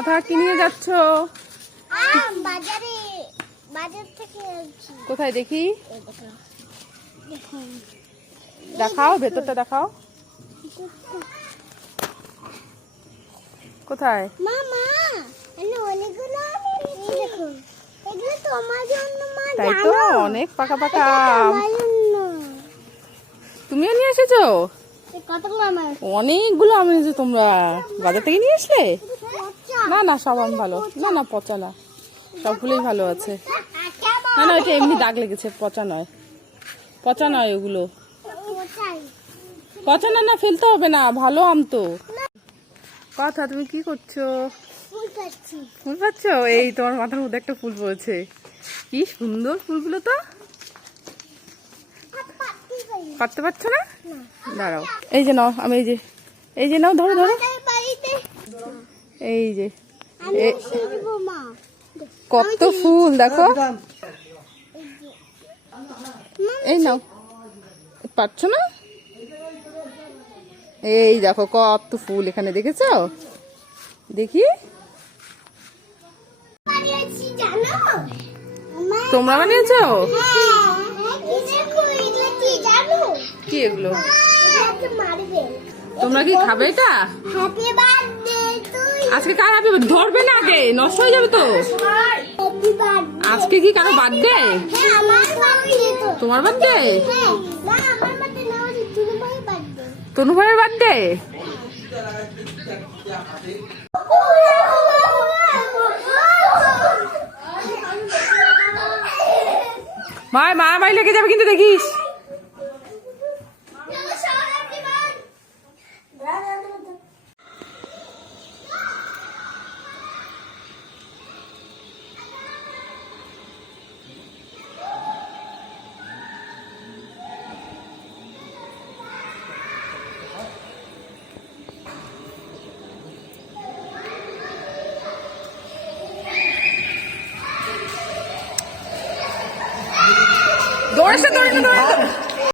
কথা কি নিয়ে যাচ্ছ? বাজার থেকে কোথায় দেখি? দেখাও, ভেতরটা দেখাও। কোথায়? মামা অনেকগুলো দেখো, এগুলো তোমার জন্য মা। তাই তো, অনেক পাকা পাকা আম। তুমিও নিয়ে এসেছো? কতগুলো আমার? অনেকগুলো আম এনেছো তোমরা। বাজার থেকে নিয়ে আসলে? না না, সব আম ভালো না। না, পচা না, সবগুলোই ভালো আছে। না না, ওইটা এমনি দাগ লেগেছে, পচা নয়। পচা নয় ওগুলো, পচা না। না, ফেলতে হবে না, ভালো আম তো। কথা, তুমি কি করছো? ফুল পাচ্ছ? এই তোমার মাথার মধ্যে একটা ফুল পড়েছে, কি সুন্দর ফুলগুলো তো। পারতে পারছো না? দাঁড়াও, এই যে নাও, আমি এই যে নাও, ধরো ধরো। এই যে কত ফুল দেখো। এই নাও, পারছো না? এই দেখো কত ফুল এখানে, দেখেছো? দেখি, তোমরা বানিয়েছো? কি এগুলো? তোমরা কি খাবে এটা? আজকে কার হ্যাপি বার্থডে? ধরবে না, আগে নষ্ট হয়ে যাবে তো। আজকে কি কারো বার্থডে? তোমার বার্থডে? তনু ভাইয়ের বার্থডে? মারামারি লেগে যাবে কিন্তু, দেখিস। দৌড়েছে।